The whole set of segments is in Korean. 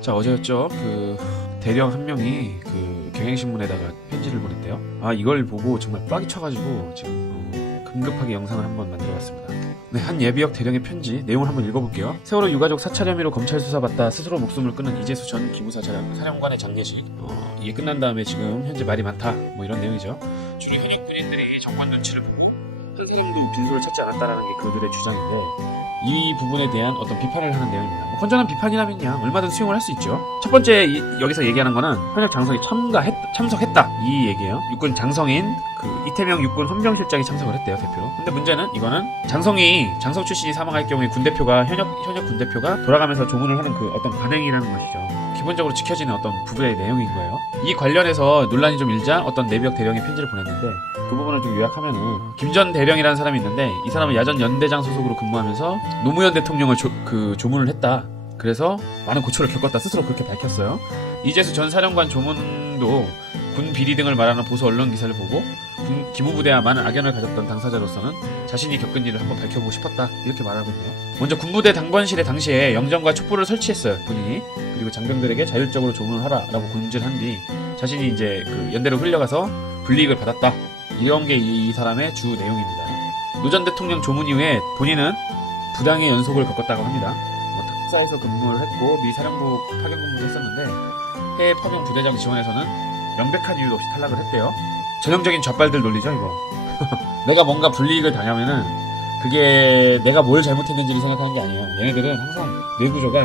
자 어제였죠? 그 대령 한 명이 그 경향신문에다가 편지를 보냈대요. 아 이걸 보고 정말 빡이 쳐가지고 지금 어, 급급하게 영상을 한번 만들어봤습니다. 네, 한 예비역 대령의 편지 내용을 한번 읽어볼게요. 세월호 유가족 사찰 혐의로 검찰 수사받다 스스로 목숨을 끊은 이재수 전 기무사 차량 사령관의 장례식. 어, 이게 끝난 다음에 지금 현재 말이 많다. 뭐 이런 내용이죠. 주류 현역 군인들이 정권 눈치를 보고 한 사람도 빈소를 찾지 않았다라는 게 그들의 주장인데 이 부분에 대한 어떤 비판을 하는 내용입니다. 뭐 건전한 비판이라면야 얼마든 수용을 할 수 있죠. 첫 번째 이- 여기서 얘기하는 거는 현역 장성이 참가했 참석했다 이 얘기예요. 육군 장성인 그 이태명 육군 헌병실장이 참석을 했대요 대표로. 근데 문제는 이거는 장성이 장성 출신이 사망할 경우에 군 대표가 현역 현역 군 대표가 돌아가면서 조문을 하는 그 어떤 관행이라는 것이죠. 기본적으로 지켜지는 어떤 부분의 내용인 거예요. 이 관련해서 논란이 좀 일자 어떤 내비역 대령이 편지를 보냈는데 그 부분을 좀 요약하면은 김전 대령이라는 사람이 있는데 이 사람은 야전 연대장 소속으로 근무하면서 노무현 대통령을 조, 그 조문을 했다. 그래서 많은 고초를 겪었다 스스로 그렇게 밝혔어요. 이재수 전 사령관 조문도 군 비리 등을 말하는 보수 언론 기사를 보고 군 기무부대와 많은 악연을 가졌던 당사자로서는 자신이 겪은 일을 한번 밝혀보고 싶었다 이렇게 말하고 있네요. 먼저 군부대 당번실에 당시에 영정과 촛불을 설치했어요 본인이 그리고 장병들에게 자율적으로 조문을 하라라고 공지를 한뒤 자신이 이제 그 연대로 흘려가서 불이익을 받았다 이런 게 이 사람의 주 내용입니다. 노 전 대통령 조문 이후에 본인은 부당의 연속을 겪었다고 합니다. 뭐 특사에서 근무를 했고 미 사령부 파견 근무도 했었는데 해외 파병 부대장 지원에서는 명백한 이유 없이 탈락을 했대요. 전형적인 좌빨들 논리죠 이거. 내가 뭔가 불이익을 당하면은 그게 내가 뭘 잘못했는지를 생각하는 게 아니에요. 얘네들은 항상 내구조가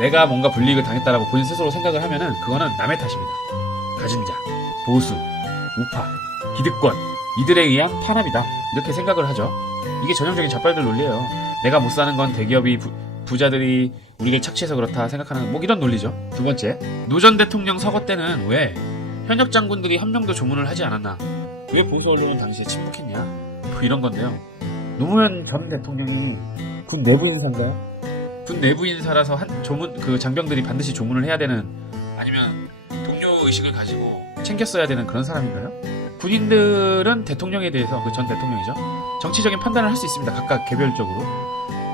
내가 뭔가 불이익을 당했다라고 본인 스스로 생각을 하면은 그거는 남의 탓입니다. 가진 자, 보수, 우파, 기득권 이들에 의한 탄압이다 이렇게 생각을 하죠. 이게 전형적인 좌빨들 논리예요. 내가 못 사는 건 대기업이 부, 부자들이 우리를 착취해서 그렇다 생각하는 뭐 이런 논리죠. 두 번째, 노 전 대통령 서거 때는 왜 현역 장군들이 한 명도 조문을 하지 않았나? 왜 보수 언론은 당시에 침묵했냐? 뭐 이런 건데요. 노무현 전 대통령이 군 내부 인사인가요? 군 내부 인사라서 한 조문 그 장병들이 반드시 조문을 해야 되는 아니면 동료 의식을 가지고 챙겼어야 되는 그런 사람인가요? 군인들은 대통령에 대해서 그 전 대통령이죠. 정치적인 판단을 할 수 있습니다. 각각 개별적으로.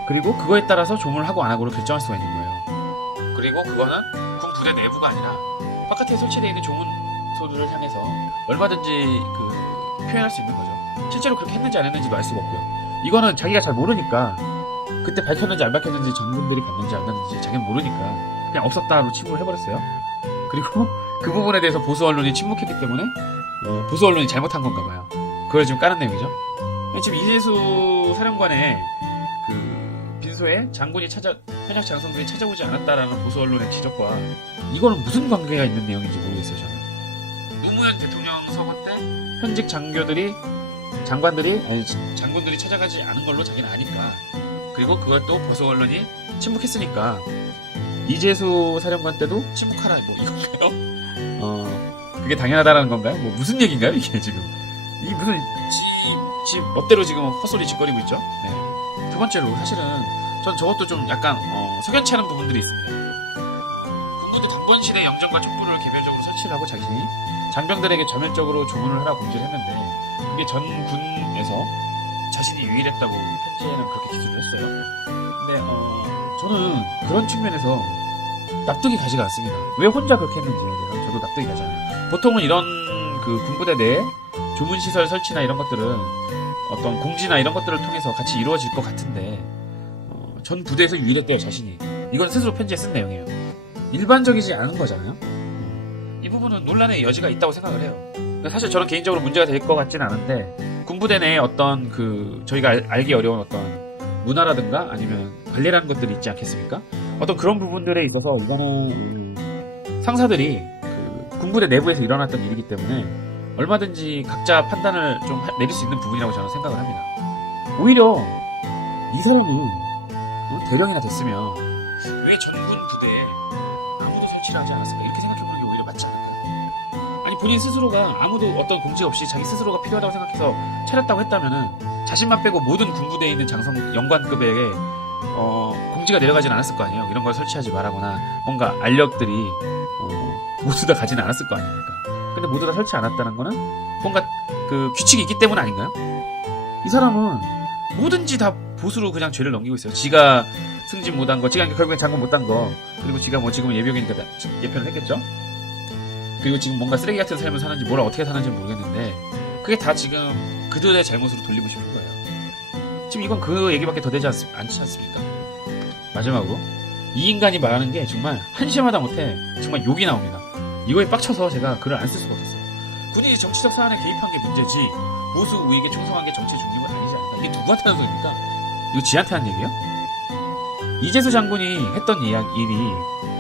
그리고 그거에 따라서 조문을 하고 안 하고를 결정할 수가 있는 거예요. 그리고 그거는 군 부대 내부가 아니라 바깥에 설치되어 있는 조문소들을 향해서 얼마든지 그 표현할 수 있는 거죠. 실제로 그렇게 했는지 안 했는지도 알 수가 없고요. 이거는 자기가 잘 모르니까 그때 밝혔는지 안 밝혔는지 전문들이 봤는지 안 봤는지 자기는 모르니까 그냥 없었다로 치부를 해버렸어요. 그리고 그 부분에 대해서 보수 언론이 침묵했기 때문에 어, 보수 언론이 잘못한 건가 봐요. 그걸 지금 까는 내용이죠. 지금 이재수 사령관의 그 빈소에 장군이 찾아 현역 장성들이 찾아오지 않았다라는 보수 언론의 지적과 이거는 무슨 관계가 있는 내용인지 모르겠어요 저는. 노무현 대통령 서거 때 현직 장교들이 장관들이 아니 장군들이 찾아가지 않은 걸로 자기는 아니까 그리고 그걸 또 보수 언론이 침묵했으니까 이재수 사령관 때도 침묵하라 뭐 이건가요? 어 그게 당연하다라는 건가요? 뭐 무슨 얘기인가요 이게 지금? 이게 무슨 지, 지 멋대로 지금 헛소리 짓거리고 있죠? 네. 두 번째로 사실은 전 저것도 좀 약간 어, 석연치 않은 부분들이 있습니다. 군부대 당번실에 영정과 촛불을 개별적으로 설치를 하고 자신이 장병들에게 전면적으로 조문을 하라 공지를 했는데 이게 전 군에서 자신이 유일했다고 편지에는 그렇게 기술을 했어요. 근데 어, 저는 그런 측면에서 납득이 가지가 않습니다. 왜 혼자 그렇게 했는지에 대해서 저도 납득이 가지 않아요. 보통은 이런 그 군부대 내에 조문시설 설치나 이런 것들은 어떤 공지나 이런 것들을 통해서 같이 이루어질 것 같은데 어, 전 부대에서 유일했대요 자신이 이건 스스로 편지에 쓴 내용이에요 일반적이지 않은 거잖아요 어, 이 부분은 논란의 여지가 있다고 생각을 해요 사실 저는 개인적으로 문제가 될 것 같지는 않은데 군부대 내에 어떤 그 저희가 알, 알기 어려운 어떤 문화라든가 아니면 관례라는 것들이 있지 않겠습니까 어떤 그런 부분들에 있어서 이거는 음, 상사들이 그 군부대 내부에서 일어났던 일이기 때문에 얼마든지 각자 판단을 좀 하- 내릴 수 있는 부분이라고 저는 생각을 합니다. 오히려 이 사람이 어, 대령이나 됐으면 왜 전군 부대에 아무도 설치를 하지 않았을까 이렇게 생각해 본인 스스로가 아무도 어떤 공지 없이 자기 스스로가 필요하다고 생각해서 차렸다고 했다면은 자신만 빼고 모든 군부대에 있는 장성 영관급에게 어, 공지가 내려가진 않았을 거 아니에요. 이런 걸 설치하지 말라거나 뭔가 알력들이 어, 모두 다 가지는 않았을 거 아닙니까? 근데 모두 다 설치 않았다는 거는 뭔가 그 규칙이 있기 때문 아닌가요? 이 사람은 뭐든지 다 보수로 그냥 죄를 넘기고 있어요. 지가 승진 못한 거, 지가 결국엔 장군 못한 거, 그리고 지가 뭐 지금은 예비역이니까 다- 예편을 했겠죠? 그리고 지금 뭔가 쓰레기 같은 삶을 사는지 뭘 어떻게 사는지 모르겠는데 그게 다 지금 그들의 잘못으로 돌리고 싶은 거예요. 지금 이건 그 얘기밖에 더 되지 않, 않지 않습니까? 마지막으로 이 인간이 말하는 게 정말 한심하다 못해 정말 욕이 나옵니다. 이거에 빡쳐서 제가 글을 안 쓸 수가 없었어요. 군이 정치적 사안에 개입한 게 문제지 보수 우익에 충성한 게 정치 중립은 아니지 않을까? 이게 누구한테 하는 소리입니까? 이거 지한테 하는 얘기예요? 이재수 장군이 했던 이야기, 일이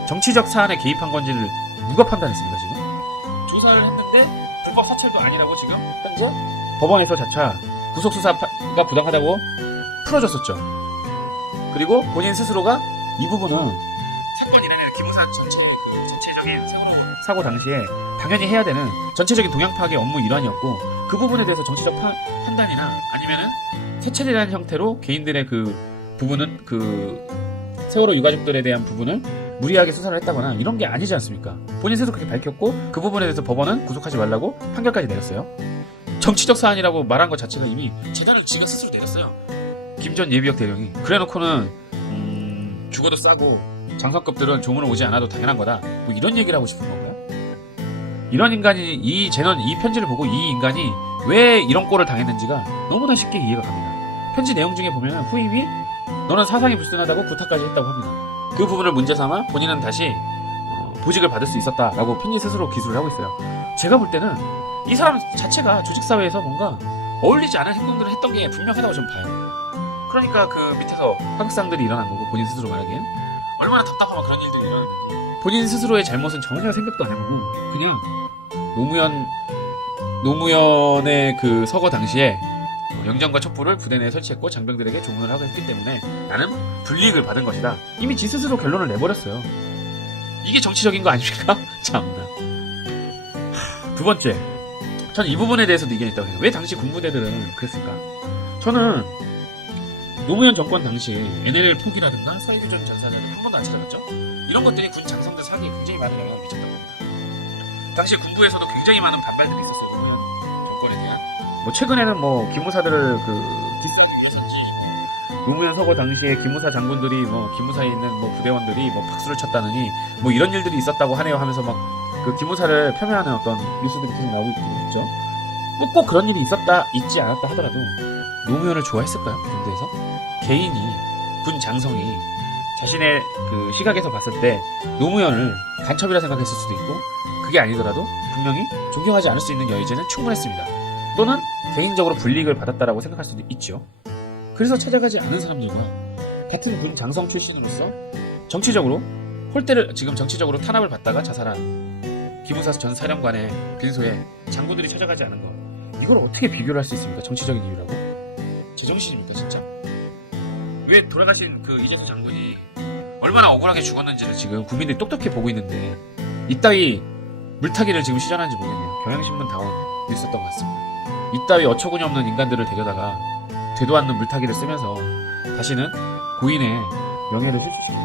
정치적 사안에 개입한 건지를 누가 판단했습니까 지금? 조사를 했는데 불법 사찰도 아니라고 지금 현재 법원에서 자차 구속 수사가 부당하다고 풀어줬었죠. 그리고 본인 스스로가 이 부분은 사건 일행의 기무사 전체의 그 전체적인 사고, 사고 당시에 당연히 해야 되는 전체적인 동향 파악의 업무 일환이었고 그 부분에 대해서 정치적 파- 판단이나 아니면은 세찰이라는 형태로 개인들의 그 부분은 그 세월호 유가족들에 대한 부분을 무리하게 수사를 했다거나 이런 게 아니지 않습니까? 본인 스스로 그렇게 밝혔고 그 부분에 대해서 법원은 구속하지 말라고 판결까지 내렸어요. 정치적 사안이라고 말한 것 자체가 이미 재단을 지가 스스로 내렸어요. 김 전 예비역 대령이 그래놓고는 음, 죽어도 싸고 장성급들은 조문을 오지 않아도 당연한 거다. 뭐 이런 얘기를 하고 싶은 건가요? 이런 인간이 이 제넌 이 편지를 보고 이 인간이 왜 이런 꼴을 당했는지가 너무나 쉽게 이해가 갑니다. 편지 내용 중에 보면 후임이 너는 사상이 불순하다고 부탁까지 했다고 합니다. 그 부분을 문제 삼아 본인은 다시 어, 보직을 받을 수 있었다라고 편지 스스로 기술을 하고 있어요. 제가 볼 때는 이 사람 자체가 조직 사회에서 뭔가 어울리지 않은 행동들을 했던 게 분명하다고 저는 봐요. 그러니까 그 밑에서 하극상들이 일어난 거고 본인 스스로 말하기엔 얼마나 답답하면 그런 일들이 일어나는 거예요. 본인 스스로의 잘못은 전혀 생각도 안 해보고 그냥 노무현 노무현의 그 서거 당시에 어, 영정과 촛불을 부대 내에 설치했고 장병들에게 조문을 하고 했기 때문에 나는 불이익을 받은 것이다. 이미 지 스스로 결론을 내버렸어요. 이게 정치적인 거 아닙니까? 참나. 두 번째, 전 이 부분에 대해서도 의견이 있다고 생각해요. 왜 당시 군부대들은 그랬을까? 저는 노무현 정권 당시 NLL 포기라든가 서해교전 전사자를 한 번도 안 찾아봤죠? 이런 것들이 군 장성들 사기에 굉장히 많은 영향을 미쳤다고 합니다. 당시 군부에서도 굉장히 많은 반발들이 있었어요. 뭐 최근에는 뭐 기무사들을 그 노무현 서거 당시에 기무사 장군들이 뭐 기무사에 있는 뭐 부대원들이 뭐 박수를 쳤다느니 뭐 이런 일들이 있었다고 하네요 하면서 막 그 기무사를 폄훼하는 어떤 뉴스들이 계속 나오고 있죠. 뭐 꼭 그런 일이 있었다 있지 않았다 하더라도 노무현을 좋아했을까요? 군대에서 개인이 군 장성이 자신의 그 시각에서 봤을 때 노무현을 간첩이라 생각했을 수도 있고 그게 아니더라도 분명히 존경하지 않을 수 있는 여의제는 충분했습니다. 또는 개인적으로 불이익을 받았다라고 생각할 수도 있죠. 그래서 찾아가지 않은 사람들과 같은 군 장성 출신으로서 정치적으로 홀대를 지금 정치적으로 탄압을 받다가 자살한 기무사 전 사령관의 빈소에 장군들이 찾아가지 않은 거 이걸 어떻게 비교를 할 수 있습니까? 정치적인 이유라고? 제정신입니까 진짜? 왜 돌아가신 그 이재수 장군이 얼마나 억울하게 죽었는지를 지금 국민들이 똑똑히 보고 있는데 이따위 물타기를 지금 시전하는지 모르겠네요. 경향신문 다운 있었던 것 같습니다. 이따위 어처구니 없는 인간들을 데려다가 되도 않는 물타기를 쓰면서 다시는 고인의 명예를 해주시고